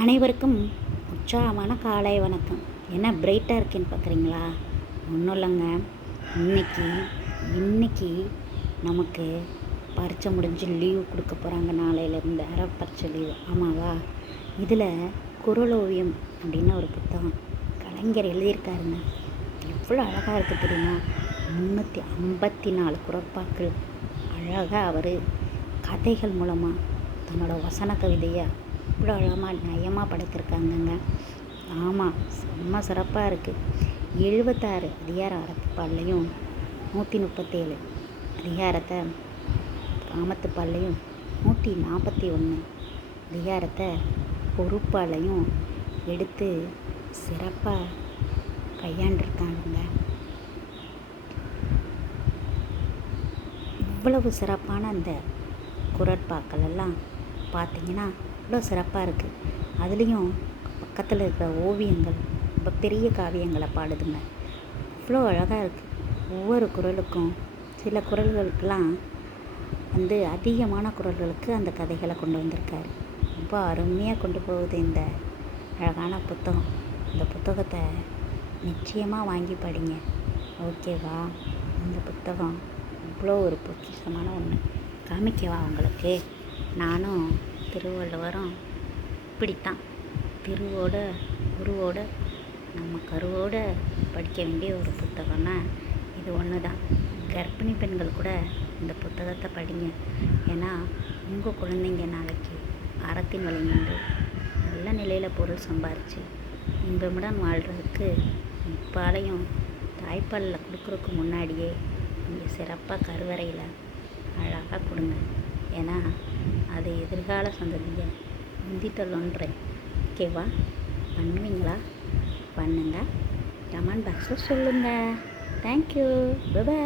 அனைவருக்கும் உற்சாகமான காலை வணக்கம். என்ன பிரைட்டாக இருக்கேன்னு பார்க்குறீங்களா? ஒன்றும் இல்லைங்க. இன்னைக்கு இன்னைக்கு நமக்கு பரீட்சை முடிஞ்சு லீவு கொடுக்க போகிறாங்க. நாளையிலேருந்து அரை பரீட்சை லீவு. ஆமாவா? இதில் குறளோவியம் அப்படின்னு ஒரு புத்தகம் கலைஞர் எழுதியிருக்காருங்க. எவ்வளோ அழகாக இருக்குது தெரியுமா? 354 குறட்பாக்கள் அழகாக அவர் கதைகள் மூலமாக தன்னோட வசன கவிதையை இவ்வளோ அழகாக நயமாக படைத்திருக்காங்கங்க. ஆமாம், செம்ம சிறப்பாக இருக்குது. 76 அதிகாரம் அறத்துப்பால்லையும் 137 அதிகாரத்தை காமத்துப்பால்லையும் 141 அதிகாரத்தை பொறுப்பாலையும் எடுத்து சிறப்பாக கையாண்டிருக்காங்க. இவ்வளவு சிறப்பான அந்த குறட்பாக்கள் எல்லாம் பார்த்திங்கன்னா இவ்வளோ சிறப்பாக இருக்குது. அதுலேயும் பக்கத்தில் இருக்கிற ஓவியங்கள் ரொம்ப பெரிய காவியங்களை பாடுதுங்க. இவ்வளோ அழகாக இருக்குது. ஒவ்வொரு குறளுக்கும் சில குறள்களுக்கெல்லாம் அதிகமான குறள்களுக்கு அந்த கதைகளை கொண்டு வந்திருக்காரு. ரொம்ப அருமையாக கொண்டு போகுது இந்த அழகான புத்தகம். இந்த புத்தகத்தை நிச்சயமாக வாங்கி படிங்க. ஓகேவா? இந்த புத்தகம் இவ்வளோ ஒரு பொக்கிஷமான ஒன்று. காமிக்கவா உங்களுக்கு? நானும் திருவள்ளுவரும் இப்படித்தான் திருவோட குருவோட நம்ம கருவோட படிக்க வேண்டிய ஒரு புத்தகம்னா இது ஒன்று தான். கர்ப்பிணி பெண்கள் கூட இந்த புத்தகத்தை படிங்க. ஏன்னா உங்கள் குழந்தைங்க நாளைக்கு அறத்தின் வழி நின்று நல்ல நிலையில் பொருள் சம்பாரித்து இன்பமுடன் வாழ்கிறதுக்கு இப்பாலையும் தாய்ப்பாலில் கொடுக்குறதுக்கு முன்னாடியே நீங்கள் சிறப்பாக கருவறையில் அழகாக கொடுங்க. ஏன்னா அது எதிர்கால சந்ததியை முந்தித்தள்ளன்றேன். ஓகேவா? பண்ணுவீங்களா? பண்ணுங்கள். கமெண்ட் பாக்ஸில் சொல்லுங்கள். தேங்க்யூ. பை.